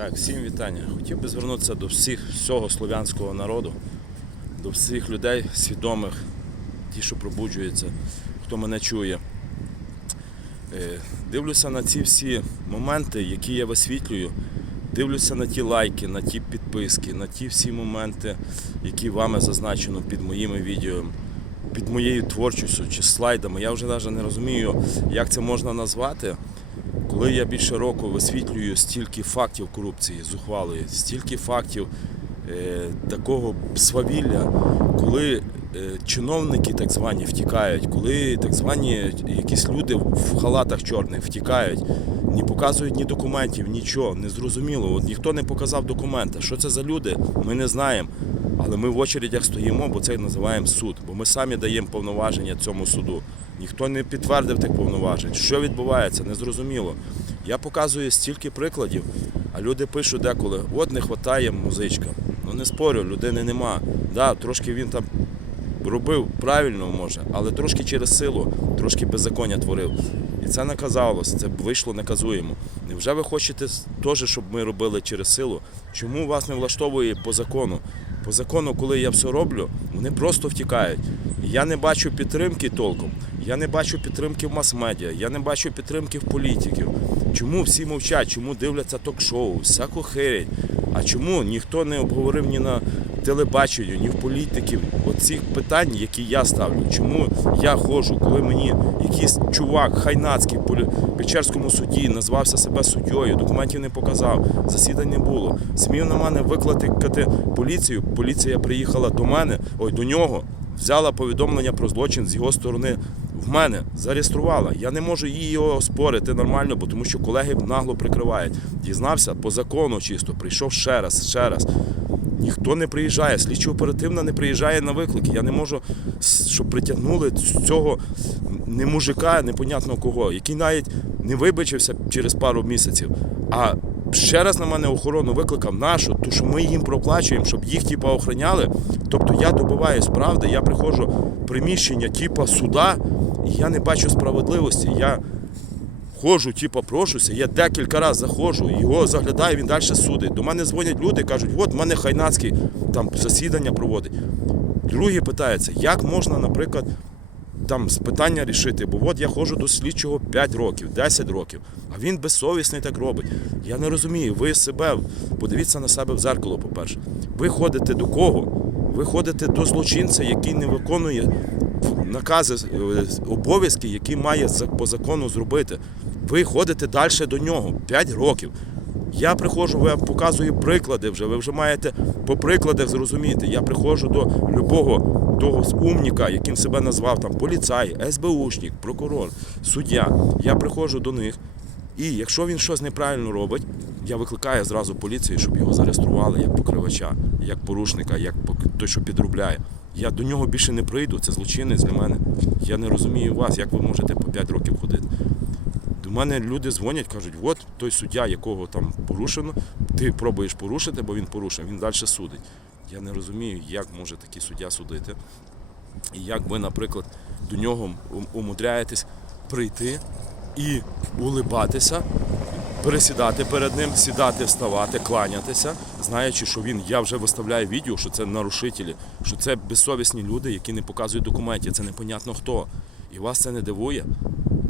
Так, всім вітання. Хотів би звернутися до всіх, всього слов'янського народу, до всіх людей свідомих, ті, що пробуджуються, хто мене чує. Е, Дивлюся на ці всі моменти, які я висвітлюю. Дивлюся на ті лайки, на ті підписки, на ті всі моменти, які вами зазначено під моїми відео, під моєю творчістю чи слайдами. Я вже навіть не розумію, як це можна назвати. Коли я більше року висвітлюю стільки фактів корупції, зухвалої, стільки фактів е, такого свавілля, коли е, чиновники так звані втікають, коли так звані якісь люди в халатах чорних втікають, не показують ні документів, нічого, не зрозуміло. От ніхто не показав документи. Що це за люди, ми не знаємо. Але ми в очередях стоїмо, бо це називаємо суд, бо ми самі даємо повноваження цьому суду. Ніхто не підтвердив тих повноважень. Що відбувається, незрозуміло. Я показую стільки прикладів, а люди пишуть деколи, от не вистачає музичка. Ну не спорю, людини нема. Да, трошки він там робив правильно, може, але трошки через силу, трошки беззаконня творив. І це наказалось, це вийшло наказуємо. Невже ви хочете теж, щоб ми робили через силу? Чому вас не влаштовує по закону? По закону, коли я все роблю, вони просто втікають. Я не бачу підтримки толком. Я не бачу підтримки в мас-медіа, я не бачу підтримки в політиків. Чому всі мовчать, чому дивляться ток-шоу, всяку херень? А чому ніхто не обговорив ні на телебаченні, ні в політиків оцих питань, які я ставлю? Чому я ходжу, коли мені якийсь чувак хайнацький в Печерському суді назвався себе суддєю, документів не показав, засідань не було. Смів на мене викликати поліцію. Поліція приїхала до мене, ой, до нього, взяла повідомлення про злочин з його сторони в мене зареєструвала. Я не можу її його спорити нормально, бо тому що колеги нагло прикривають. Дізнався по закону чисто, прийшов ще раз, ще раз. Ніхто не приїжджає, слідчо оперативна не приїжджає на виклики. Я не можу, щоб притягнули з цього не мужика, непонятно кого, який навіть не вибачився через пару місяців. А ще раз на мене охорону викликав нашу, то що ми їм проплачуємо, щоб їх типа охороняли. Тобто я добиваюсь правди, я приходжу в приміщення типа суда, і я не бачу справедливості. Я ходжу, типа, прошуся, я декілька разів заходжу, його заглядаю, він далі судить. До мене дзвонять люди, кажуть, от в мене Хайнацький там засідання проводить. Другі питаються, як можна, наприклад, там питання рішити, бо от я ходжу до слідчого 5 років, 10 років, а він безсовісний так робить. Я не розумію, ви себе, подивіться на себе в зеркало, по-перше. Ви ходите до кого? Ви ходите до злочинця, який не виконує накази, е, обов'язки, які має по закону зробити. Ви ходите далі до нього 5 років. Я приходжу, я показую приклади вже. Ви вже маєте по прикладах зрозуміти. Я приходжу до любого того умніка, яким себе назвав там поліцай, СБУшник, прокурор, суддя. Я приходжу до них, і якщо він щось неправильно робить, я викликаю зразу поліцію, щоб його зареєстрували як покривача, як порушника, як той, що підробляє. Я до нього більше не прийду, це злочинець для мене. Я не розумію вас, як ви можете по 5 років ходити. До мене люди дзвонять, кажуть, от той суддя, якого там порушено, ти пробуєш порушити, бо він порушив, він далі судить. Я не розумію, як може такий суддя судити. І як ви, наприклад, до нього умудряєтесь прийти і улибатися, пересідати перед ним, сідати, вставати, кланятися, знаючи, що він, я вже виставляю відео, що це нарушителі, що це безсовісні люди, які не показують документів, це непонятно хто. І вас це не дивує.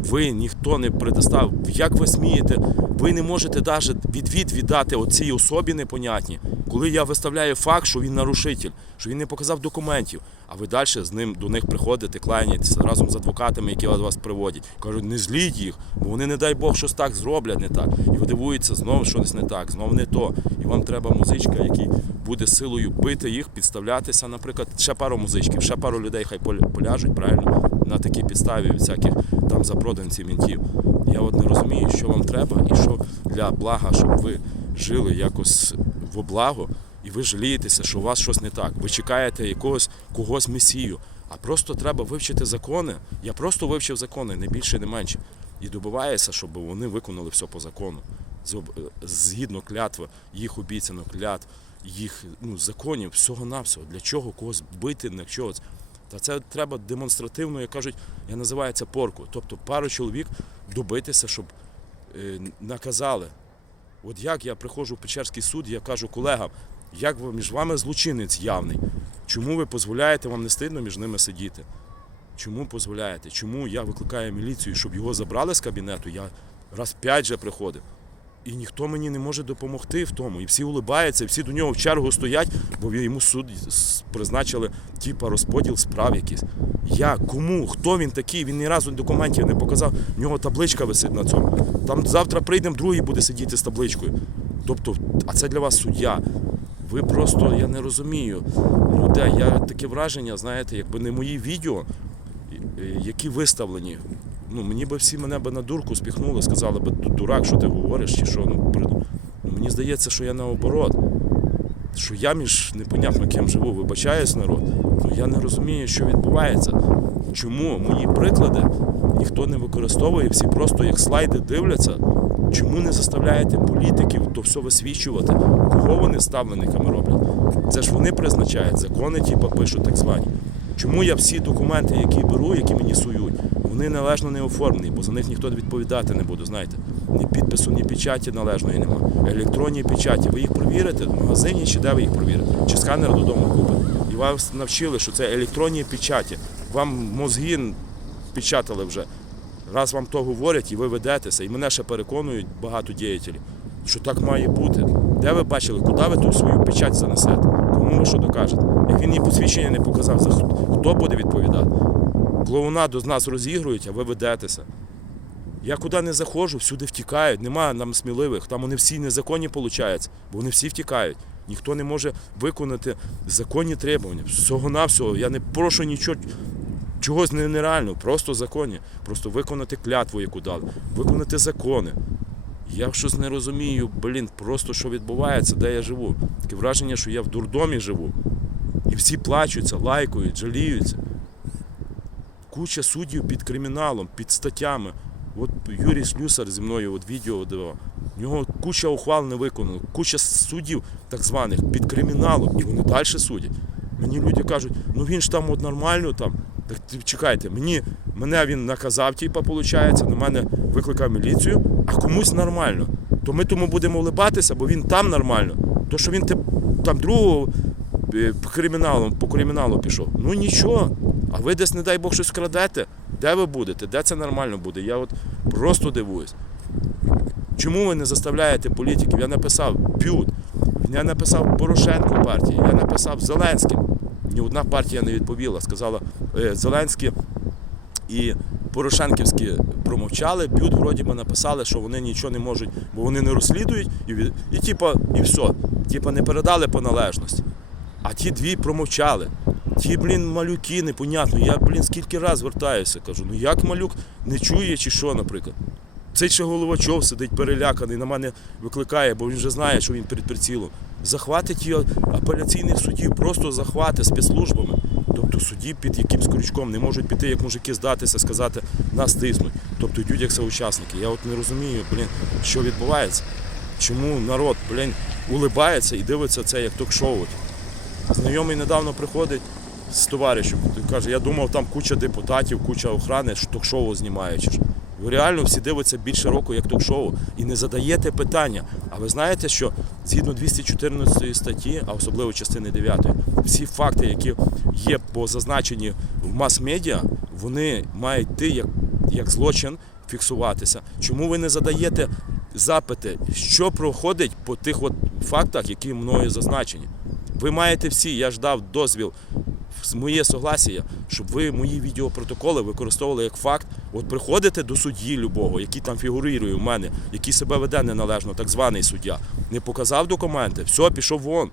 Ви ніхто не предостав. Як ви смієте? Ви не можете навіть відвід віддати оцій особі непонятні, коли я виставляю факт, що він нарушитель, що він не показав документів, а ви далі з ним до них приходите, кланяєтеся разом з адвокатами, які вас приводять. Кажуть, не зліть їх, бо вони, не дай Бог, щось так зроблять не так. І ви дивуєтеся, знову щось не так, знову не то. І вам треба музичка, який буде силою бити їх, підставлятися, наприклад, ще пару музичків, ще пару людей хай поляжуть, правильно, на такій підставі всяких там запроданців мінтів. Я от не розумію, що вам треба і що для блага, щоб ви жили якось во благо, і ви жалієтеся, що у вас щось не так. Ви чекаєте якогось когось месію. А просто треба вивчити закони. Я просто вивчив закони, не більше, не менше. І добивається, щоб вони виконали все по закону. Е, Згідно клятви, їх обіцянок, клятв, їх ну, законів, всього-навсього. Для чого когось бити, на чогось. Та це треба демонстративно, як кажуть, я називаю це порку. Тобто пару чоловік добитися, щоб е, наказали. От як я приходжу в Печерський суд, я кажу колегам, як ви між вами злочинець явний? Чому ви дозволяєте вам не стидно між ними сидіти? Чому дозволяєте? Чому я викликаю міліцію, щоб його забрали з кабінету? Я раз п'ять вже приходив. І ніхто мені не може допомогти в тому. І всі улибаються, і всі до нього в чергу стоять, бо йому суд призначили типа розподіл справ якийсь. Я кому? Хто він такий? Він ні разу документів не показав. В нього табличка висить на цьому. Там завтра прийдемо, другий буде сидіти з табличкою. Тобто, а це для вас суддя. Ви просто, я не розумію людей. Я таке враження, знаєте, якби не мої відео, які виставлені. Ну, мені би всі мене би на дурку спіхнули, сказали би, дурак, що ти говориш, чи що. Ну, при- ну, мені здається, що я наоборот. Що я між непонятно ким живу, вибачаюсь народ. Ну я не розумію, що відбувається. Чому мої приклади ніхто не використовує, всі просто як слайди дивляться. Чому не заставляєте політиків то все висвічувати? Кого вони ставленниками роблять? Це ж вони призначають закони, типу, пишуть так звані. Чому я всі документи, які беру, які мені сують, вони належно не оформлені, бо за них ніхто відповідати не буде, знаєте. Ні підпису, ні печаті належної нема. Електронні печаті. Ви їх провірите в магазині чи де ви їх провірите? Чи сканер додому купите? І вас навчили, що це електронні печаті. Вам мозги печатали вже. Раз вам то говорять і ви ведетеся, і мене ще переконують багато діятелів, що так має бути. Де ви бачили, куди ви ту свою печать занесете? Кому ви що докажете? Як він їй посвідчення не показав, за хто- хто буде відповідати? Клоунаду з нас розігрують, а ви ведетеся. Я куди не заходжу, всюди втікають. Нема нам сміливих. Там вони всі незаконні получаються, бо вони всі втікають. Ніхто не може виконати законні требування. Всього-навсього. Я не прошу нічого чогось нереального, просто законні. Просто виконати клятву, яку дали, виконати закони. Я щось не розумію, блін, просто що відбувається, де я живу. Таке враження, що я в дурдомі живу. І всі плачуться, лайкають, жаліються. Куча суддів під криміналом, під статтями. От Юрій Слюсар зі мною от відео давав. У нього куча ухвал не виконано, куча суддів так званих під криміналом, і вони далі судять. Мені люди кажуть, ну він ж там от нормально там. Так чекайте, мені, мене він наказав, типа, виходить, на мене викликав міліцію, а комусь нормально. То ми тому будемо улибатися, бо він там нормально. То, що він там другого е, по криміналу, по криміналу пішов. Ну нічого. А ви десь, не дай Бог, щось крадете. Де ви будете? Де це нормально буде? Я от просто дивуюсь. Чому ви не заставляєте політиків? Я написав п'ют, я написав Порошенко партії, я написав Зеленським. Ні одна партія не відповіла. Сказала е, Зеленський і Порошенківські промовчали, б'ют, вроді би написали, що вони нічого не можуть, бо вони не розслідують, і, і, типа, і все. Типа не передали по належності. А ті дві промовчали. Ті, блін, малюки, непонятно. Я, блін, скільки раз звертаюся, кажу, ну як малюк не чує чи що, наприклад. Цей ще Головачов сидить переляканий, на мене викликає, бо він вже знає, що він перед прицілом. Захвати ті апеляційних судів, просто захвати спецслужбами. Тобто судді під якимсь крючком не можуть піти, як мужики здатися, сказати, нас тиснуть. Тобто йдуть як соучасники. Я от не розумію, блін, що відбувається. Чому народ, блін, улибається і дивиться це як ток-шоу. Знайомий недавно приходить з товаришем. Каже, я думав, там куча депутатів, куча охрани, ток-шоу знімають. чи ж». Ви реально всі дивляться більше року як ток-шоу і не задаєте питання. А ви знаєте, що згідно 214 статті, а особливо частини 9, всі факти, які є по зазначенні в мас-медіа, вони мають йти як, як злочин фіксуватися. Чому ви не задаєте запити, що проходить по тих от фактах, які мною зазначені? Ви маєте всі, я ж дав дозвіл з моє согласія, щоб ви мої відеопротоколи використовували як факт. От приходите до судді любого, який там фігурує в мене, який себе веде неналежно, так званий суддя, не показав документи, все, пішов вон.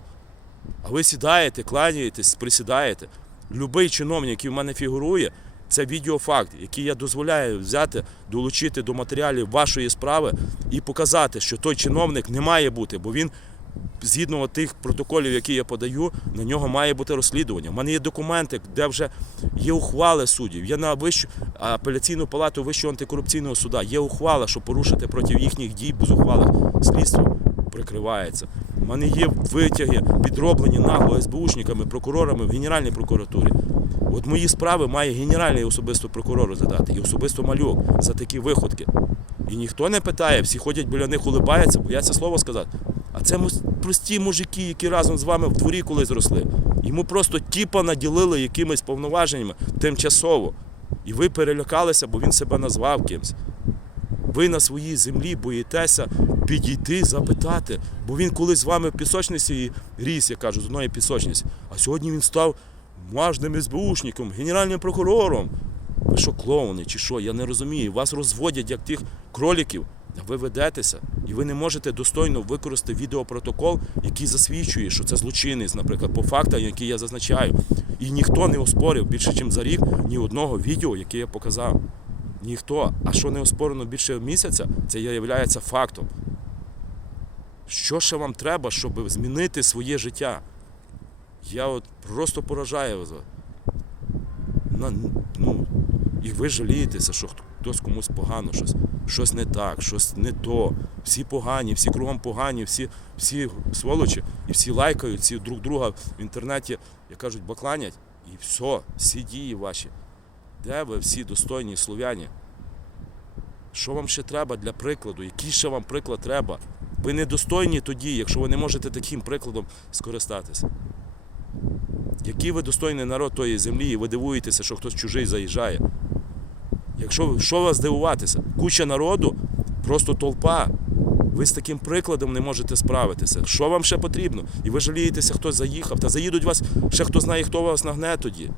А ви сідаєте, кланяєтесь, присідаєте. Любий чиновник, який в мене фігурує, це відеофакт, який я дозволяю взяти, долучити до матеріалів вашої справи і показати, що той чиновник не має бути, бо він згідно тих протоколів, які я подаю, на нього має бути розслідування. У мене є документи, де вже є ухвали суддів. Є на вищу апеляційну палату Вищого антикорупційного суда. Є ухвала, що порушити проти їхніх дій без ухвали. Слідство прикривається. У мене є витяги, підроблені нагло СБУшниками, прокурорами в Генеральній прокуратурі. От мої справи має генеральний особисто прокурор розглядати і особисто малюк за такі виходки. І ніхто не питає, всі ходять біля них, улибаються, бояться слово сказати. А це прості мужики, які разом з вами в дворі колись зросли. Йому просто тіпа наділили якимись повноваженнями тимчасово. І ви перелякалися, бо він себе назвав кимсь. Ви на своїй землі боїтеся підійти, запитати. Бо він колись з вами в пісочниці ріс, я кажу, з одної пісочниці. А сьогодні він став важним СБУшником, генеральним прокурором. Ви що, клоуни чи що? Я не розумію. Вас розводять як тих кроліків. Ви ведетеся, і ви не можете достойно використати відеопротокол, який засвідчує, що це злочинець, наприклад, по фактах, які я зазначаю. І ніхто не оспорив більше, ніж за рік ні одного відео, яке я показав. Ніхто. А що не оспорено більше місяця, це є фактом. Що ще вам треба, щоб змінити своє життя? Я от просто поражаю вас. Ну, і ви жалієтеся, що хто- хтось комусь погано, щось, щось не так, щось не то. Всі погані, всі кругом погані, всі, всі сволочі, і всі лайкають, всі друг друга в інтернеті, як кажуть, бакланять. І все, всі дії ваші. Де ви всі достойні слов'яні? Що вам ще треба для прикладу? Який ще вам приклад треба? Ви недостойні тоді, якщо ви не можете таким прикладом скористатися. Який ви достойний народ тої землі, і ви дивуєтеся, що хтось чужий заїжджає. Якщо що вас дивуватися? Куча народу, просто толпа. Ви з таким прикладом не можете справитися. Що вам ще потрібно? І ви жалієтеся, хтось заїхав, та заїдуть вас, ще хто знає, хто вас нагне тоді.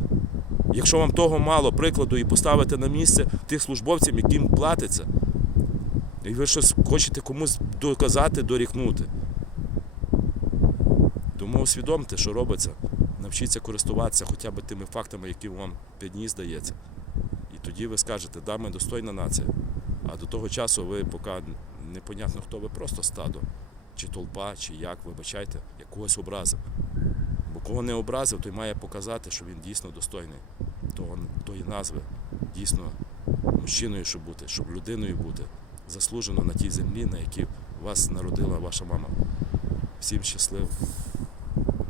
Якщо вам того мало прикладу і поставити на місце тих службовців, яким платиться, і ви щось хочете комусь доказати, дорікнути. Тому усвідомте, що робиться. Навчіться користуватися хоча б тими фактами, які вам під ніс дається. Тоді ви скажете, да, ми достойна нація. А до того часу ви поки непонятно, хто ви просто стадо, чи толпа, чи як, вибачайте, я когось образив. Бо кого не образив, той має показати, що він дійсно достойний того, тої назви, дійсно мужчиною, щоб бути, щоб людиною бути, заслужено на тій землі, на якій вас народила ваша мама. Всім щасливо.